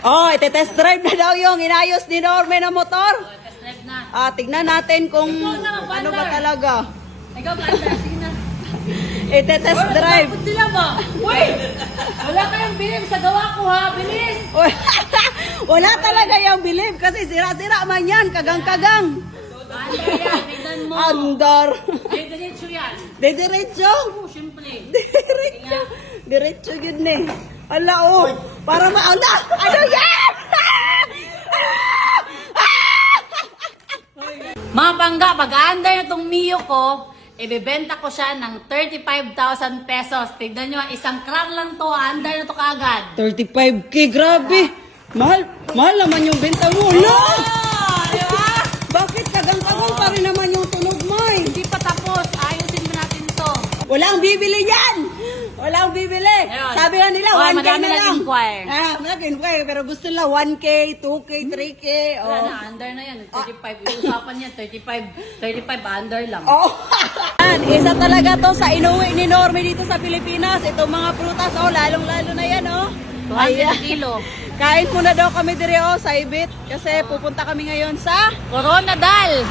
Oh, ite-test drive na daw yung inayos ni Norme na motor. Test drive na. Tignan natin kung ano ba talaga. Ikaw, Pander, sige na. Ite-test drive. Takot sila ba? Uy! Wala kayong bilib sa gawa ko ha, bilis! Wala talaga yung bilib kasi sira-sira man yan, kagang-kagang. Pander yan, tignan mo. Andar. Diretso yan. Diretso. Oo, siyempre. Diretso. Diretso yun eh. Ala oh, para maula. Ano yan? Mga pangga, pag-under na itong Mio ko, ibebenta ko siya ng 35,000 pesos. Tignan nyo, isang crown lang to, under na to kaagad. 35K, grabe. Mahal naman yung benta mo. Oh, diba? Bakit kagang-kagang pa rin naman yung tunog mo eh? Hindi pa tapos, ayusin mo natin to. Walang bibili yan! Walang bibili! Ayun. Sabi nga nila, 1K madami na lang. nag-inquire. Nag-inquire, pero gusto nila 1K, 2K, 3K. Wala na, under na yan. 35, usapan yan, 35 under lang. Oh. Isa talaga to sa inuwi ni Norme dito sa Pilipinas. Itong mga prutas, lalong-lalo na yan, 200 kilo. Kain muna daw kami dire sa Ibit kasi pupunta kami ngayon sa Coronadal!